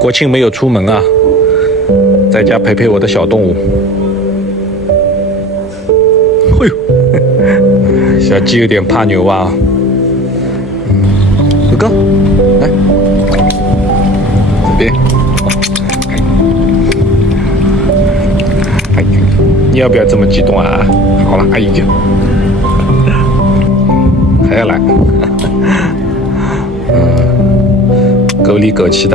国庆没有出门啊，在家陪陪我的小动物。哎呦，小鸡有点怕牛蛙啊。哥哥，来，这边。哎，你要不要这么激动啊？好了，阿姨就还要来。狗里狗气的，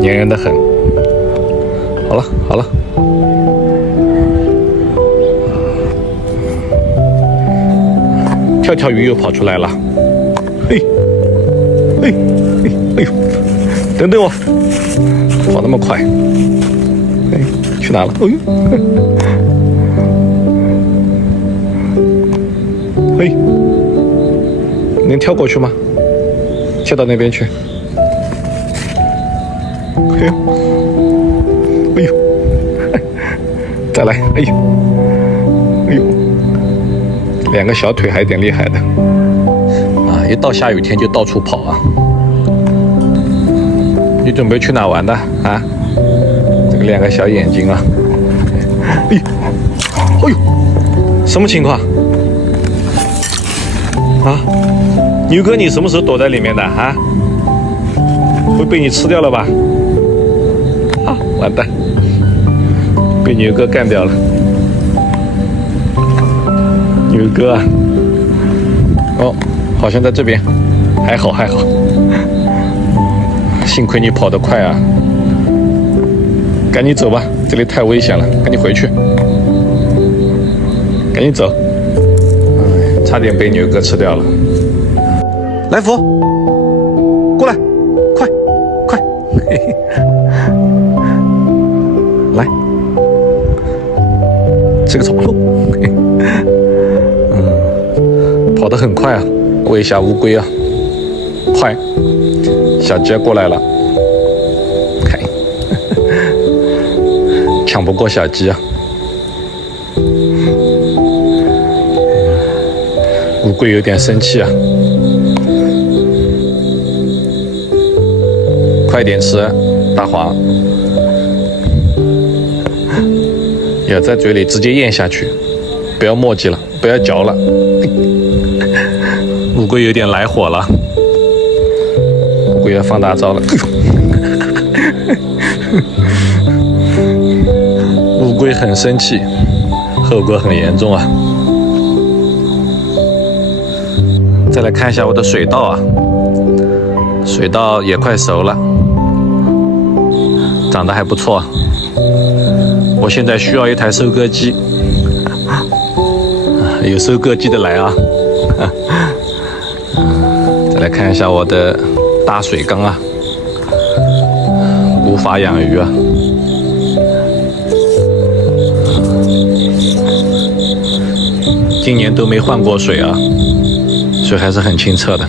粘人的很。好了好了，跳跳鱼又跑出来了。嘿，嘿，嘿，哎呦，等等我，跑那么快，哎，去哪了？哎呦，嘿，能跳过去吗？跳到那边去。哎呦，哎呦，再来，哎呦，哎呦，两个小腿还有点厉害的啊！一到下雨天就到处跑啊！你准备去哪玩的啊？这个两个小眼睛啊！哎呦，哎呦，什么情况啊？牛哥，你什么时候躲在里面的啊？会被你吃掉了吧？啊，完蛋，被牛哥干掉了。牛哥啊，哦，好像在这边，还好还好，幸亏你跑得快啊！赶紧走吧，这里太危险了，赶紧回去，赶紧走，差点被牛哥吃掉了。来福，过来，快，快，嘿嘿，来，吃个草鹿，跑得很快啊，喂一下乌龟啊，快，小鸡过来了，看，抢不过小鸡啊，乌龟有点生气啊。快点吃，大黄，要在嘴里直接咽下去，不要墨迹了，不要嚼了。乌龟有点来火了，乌龟要放大招了。乌龟很生气，后果很严重啊。再来看一下我的水稻啊，水稻也快熟了。长得还不错，我现在需要一台收割机，有收割机的来啊！再来看一下我的大水缸啊，无法养鱼啊，今年都没换过水啊，水还是很清澈的。